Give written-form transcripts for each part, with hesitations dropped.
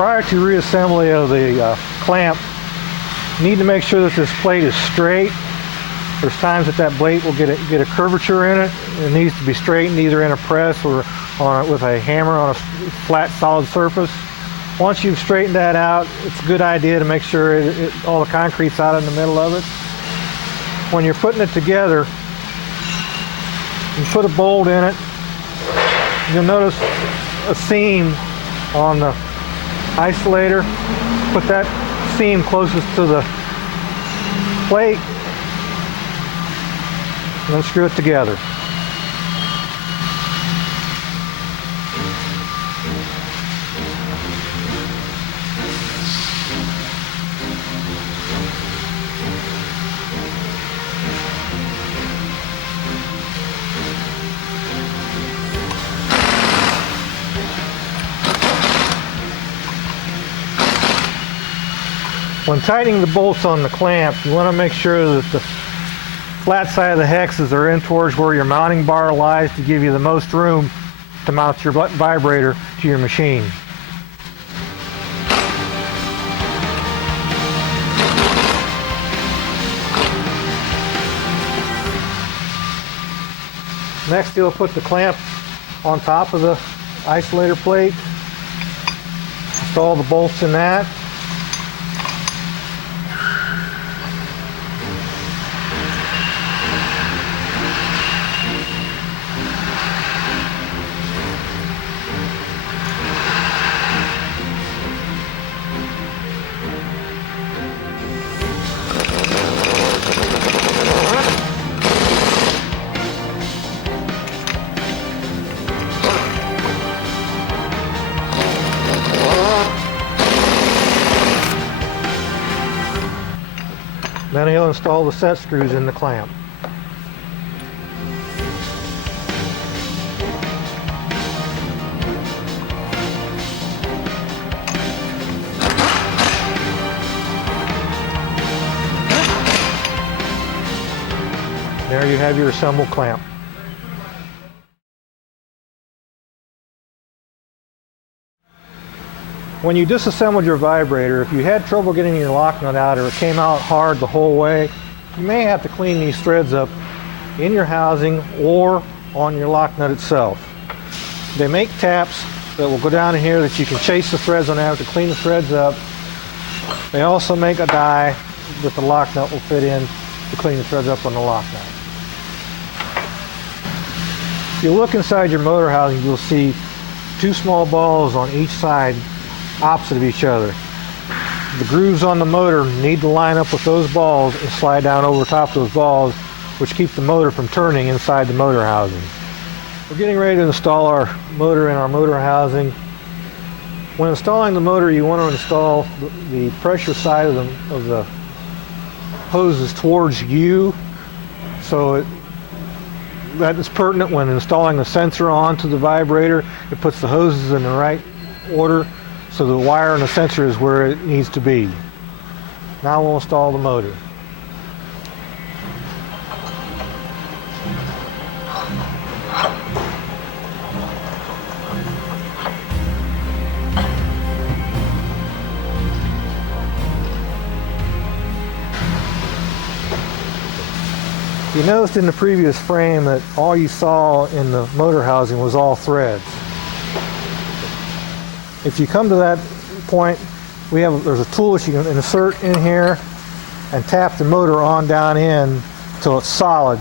prior to reassembly of the clamp, you need to make sure that this plate is straight. There's times that that blade will get a curvature in it. It needs to be straightened either in a press or with a hammer on a flat, solid surface. Once you've straightened that out, it's a good idea to make sure all the concrete's out in the middle of it. When you're putting it together, you put a bolt in it. You'll notice a seam on the isolator. Put that seam closest to the plate and then screw it together. When tightening the bolts on the clamp, you want to make sure that the flat side of the hexes are in towards where your mounting bar lies to give you the most room to mount your vibrator to your machine. Next, you'll put the clamp on top of the isolator plate. Install the bolts in that. Then he'll install the set screws in the clamp. There you have your assembled clamp. When you disassembled your vibrator, if you had trouble getting your lock nut out or it came out hard the whole way, you may have to clean these threads up in your housing or on your lock nut itself. They make taps that will go down in here that you can chase the threads on out to clean the threads up. They also make a die that the lock nut will fit in to clean the threads up on the lock nut. If you look inside your motor housing, you'll see two small balls on each side opposite of each other. The grooves on the motor need to line up with those balls and slide down over top of those balls, which keep the motor from turning inside the motor housing. We're getting ready to install our motor in our motor housing. When installing the motor, you want to install the pressure side of the hoses towards you, so that is pertinent when installing the sensor onto the vibrator. It puts the hoses in the right order, so the wire and the sensor is where it needs to be. Now we'll install the motor. You noticed in the previous frame that all you saw in the motor housing was all threads. If you come to that point, there's a tool that you can insert in here and tap the motor on down in till it's solid.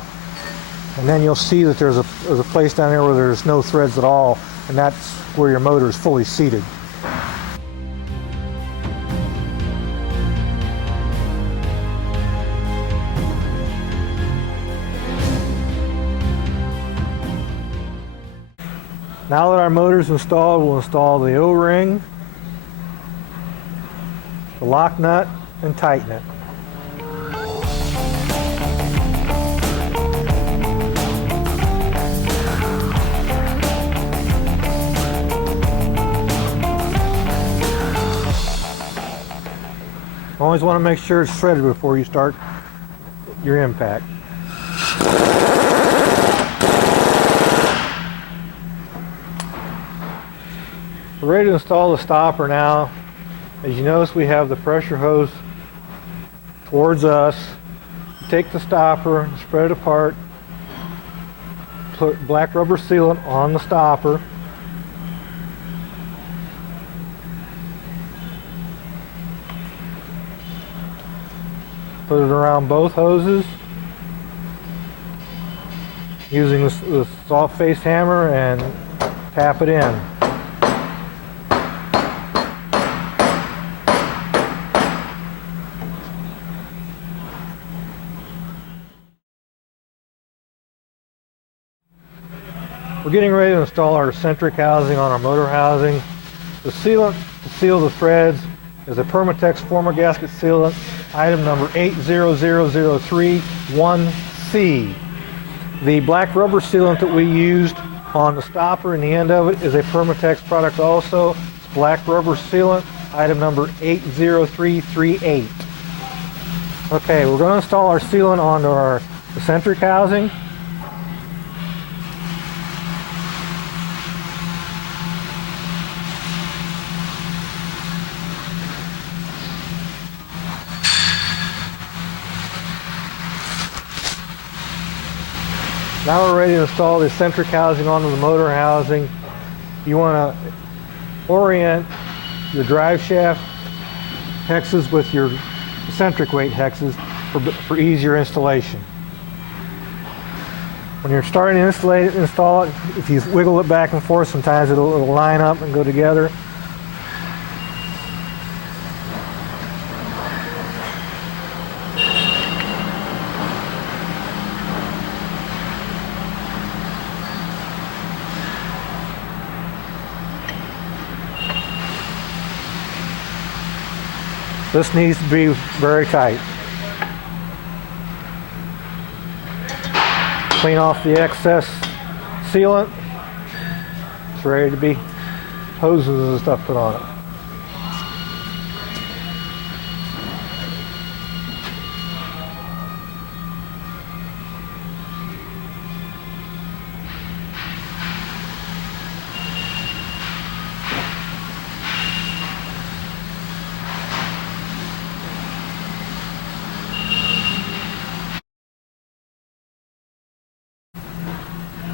And then you'll see that there's a place down there where there's no threads at all, and that's where your motor is fully seated. Now that our motor's installed, we'll install the O-ring, the lock nut, and tighten it. Always want to make sure it's threaded before you start your impact. We're ready to install the stopper now. As you notice, we have the pressure hose towards us. Take the stopper, spread it apart, put black rubber sealant on the stopper. Put it around both hoses using the soft face hammer and tap it in. We're getting ready to install our eccentric housing on our motor housing. The sealant to seal the threads is a Permatex former gasket sealant, item number 800031C. The black rubber sealant that we used on the stopper and the end of it is a Permatex product also. It's black rubber sealant, item number 80338. Okay, we're going to install our sealant onto our eccentric housing. Now we're ready to install the eccentric housing onto the motor housing. You want to orient your drive shaft hexes with your eccentric weight hexes for easier installation. When you're starting to install it, if you wiggle it back and forth, sometimes it'll line up and go together. This needs to be very tight. Clean off the excess sealant. It's ready to be hoses and stuff put on it.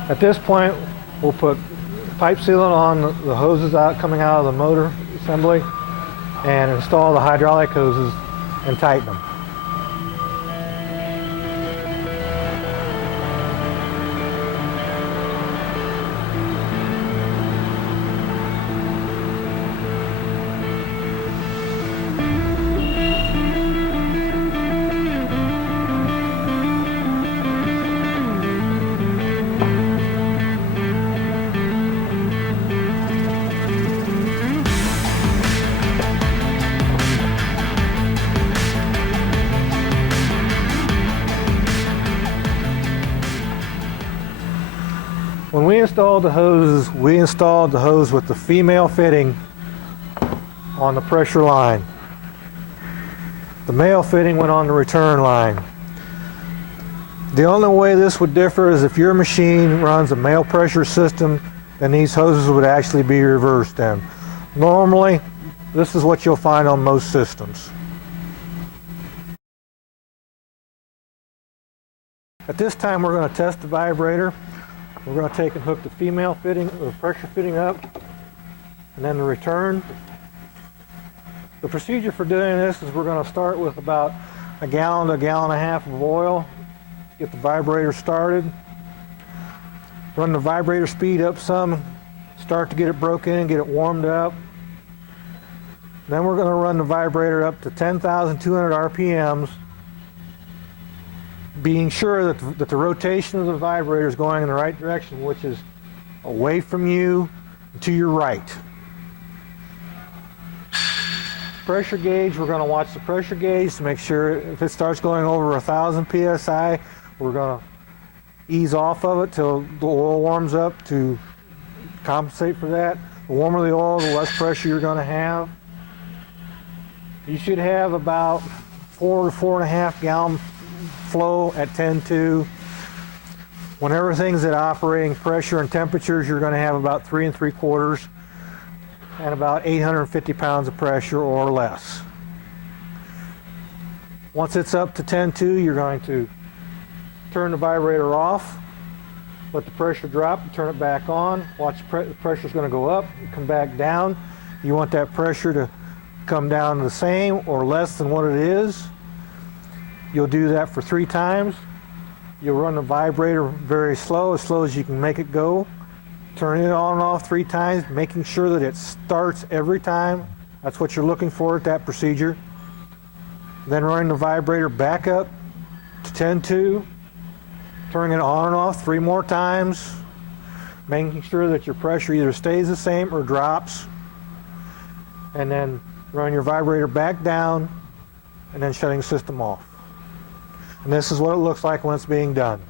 At this point, we'll put pipe sealant on the hoses coming out of the motor assembly and install the hydraulic hoses and tighten them. When we installed the hoses, we installed the hose with the female fitting on the pressure line. The male fitting went on the return line. The only way this would differ is if your machine runs a male pressure system, then these hoses would actually be reversed then. Normally, this is what you'll find on most systems. At this time, we're going to test the vibrator. We're going to take and hook the female fitting, or pressure fitting up, and then the return. The procedure for doing this is we're going to start with about a gallon to a gallon and a half of oil. Get the vibrator started. Run the vibrator speed up some. Start to get it broken in, get it warmed up. Then we're going to run the vibrator up to 10,200 RPMs. Being sure that the rotation of the vibrator is going in the right direction, which is away from you and to your right. Pressure gauge, we're going to watch the pressure gauge to make sure if it starts going over 1,000 psi, we're going to ease off of it till the oil warms up to compensate for that. The warmer the oil, the less pressure you're going to have. You should have about 4 to 4.5 gallon flow at 10.2. When everything's at operating pressure and temperatures, you're going to have about 3 3/4. and about 850 pounds of pressure or less. Once it's up to 10.2, you're going to turn the vibrator off, let the pressure drop, and turn it back on. Watch the pressure's going to go up, come back down. You want that pressure to come down the same or less than what it is. You'll do that for 3 times. You'll run the vibrator very slow as you can make it go. Turn it on and off 3 times, making sure that it starts every time. That's what you're looking for at that procedure. Then running the vibrator back up to 10.2, turning it on and off 3 more times, making sure that your pressure either stays the same or drops, and then run your vibrator back down, and then shutting the system off. And this is what it looks like when it's being done.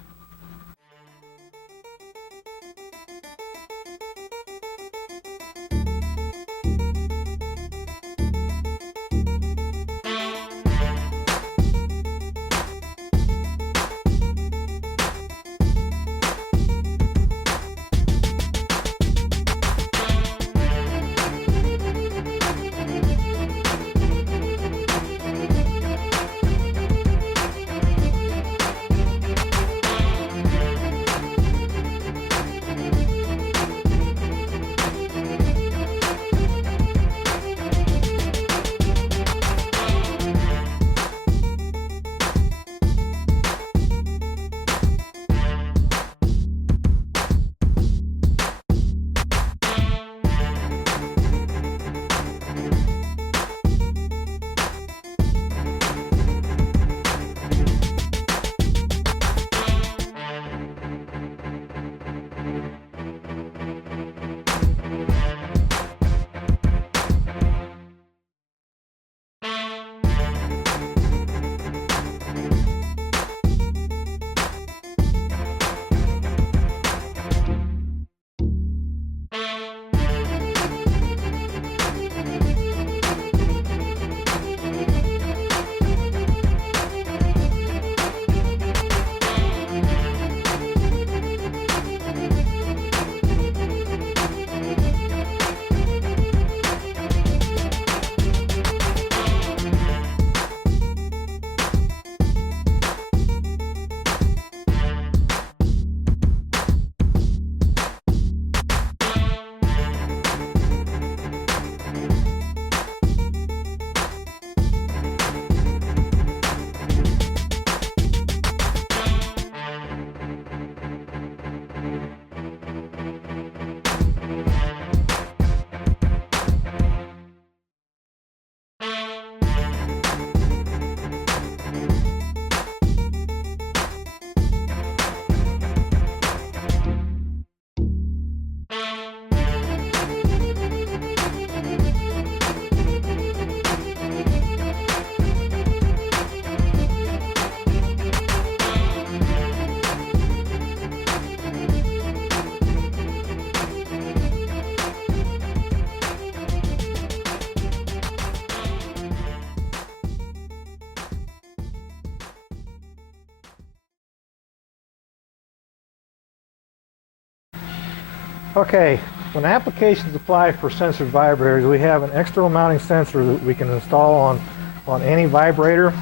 Okay, when applications apply for sensored vibrators, we have an external mounting sensor that we can install on any vibrator.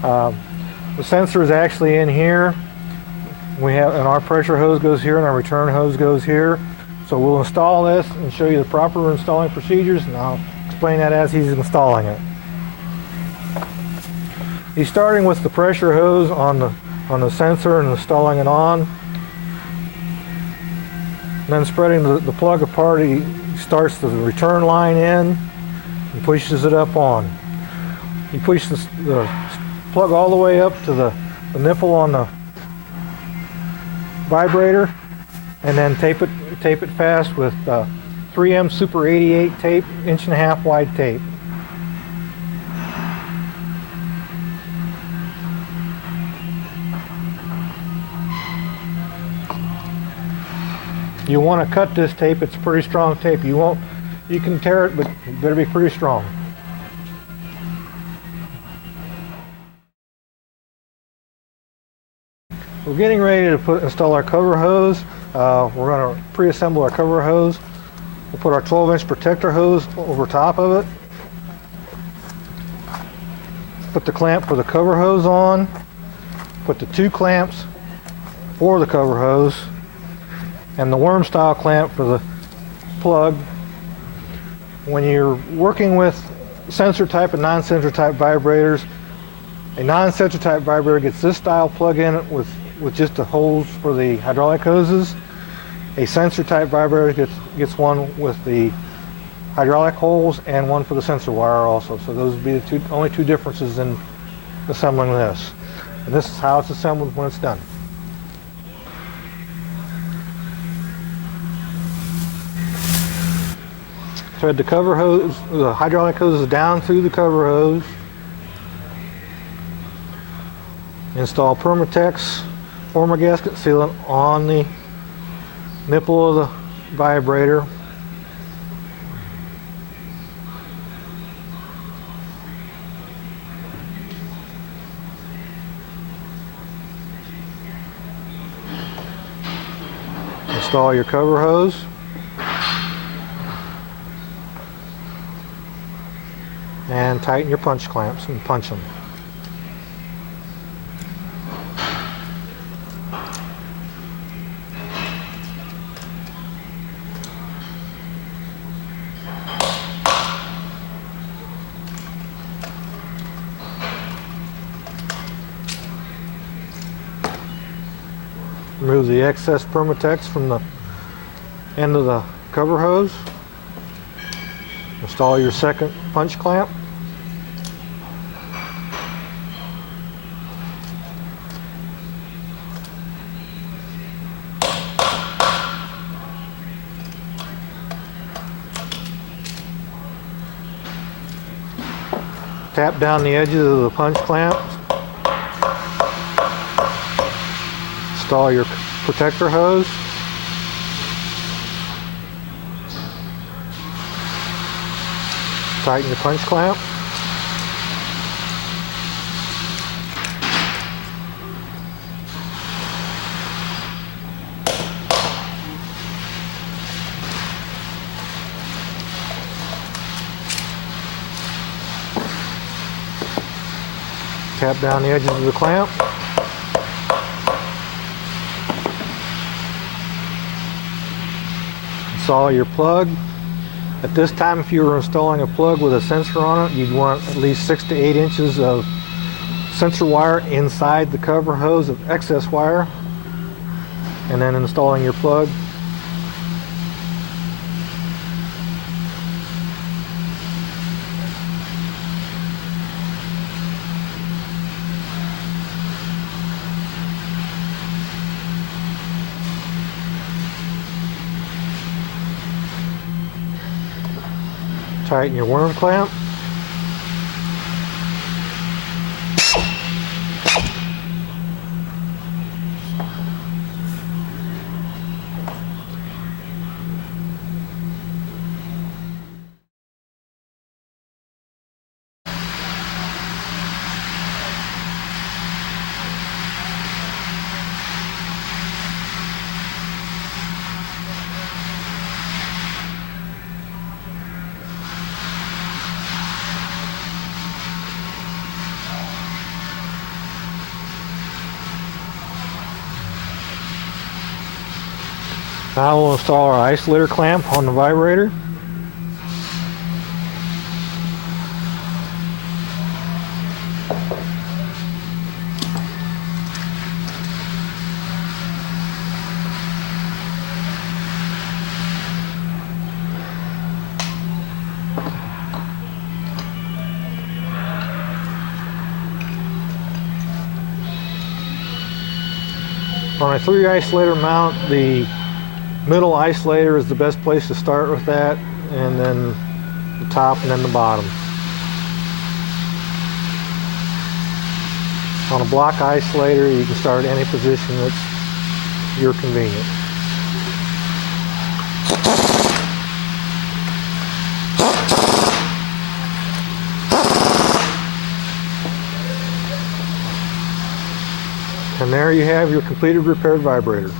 The sensor is actually in here. And our pressure hose goes here and our return hose goes here. So we'll install this and show you the proper installing procedures, and I'll explain that as he's installing it. He's starting with the pressure hose on the sensor and installing it on. Then spreading the plug apart, he starts the return line in and pushes it up on. He pushes the plug all the way up to the nipple on the vibrator, and then tape it fast with 3M Super 88 tape, 1.5" wide tape. You want to cut this tape. It's pretty strong tape. You can tear it, but it better be pretty strong. We're getting ready to install our cover hose. We're going to pre-assemble our cover hose. We'll put our 12-inch protector hose over top of it. Put the clamp for the cover hose on. Put the 2 clamps for the cover hose and the worm style clamp for the plug. When you're working with sensor type and non-sensor type vibrators, a non-sensor type vibrator gets this style plug in with just the holes for the hydraulic hoses. A sensor type vibrator gets one with the hydraulic holes and one for the sensor wire also. So those would be the only two differences in assembling this. And this is how it's assembled when it's done. Thread the cover hose, the hydraulic hoses down through the cover hose. Install Permatex former gasket sealant on the nipple of the vibrator. Install your cover hose. And tighten your punch clamps and punch them. Remove the excess Permatex from the end of the cover hose. Install your second punch clamp. Tap down the edges of the punch clamp. Install your protector hose. Tighten your punch clamp. Tap down the edges of the clamp. Install your plug. At this time, if you were installing a plug with a sensor on it, you'd want at least 6 to 8 inches of sensor wire inside the cover hose of excess wire, and then installing your plug. Tighten your worm clamp. Now we'll install our isolator clamp on the vibrator. On a 3 isolator mount, the middle isolator is the best place to start with that, and then the top and then the bottom. On a block isolator, you can start at any position that's your convenient. And there you have your completed repaired vibrator.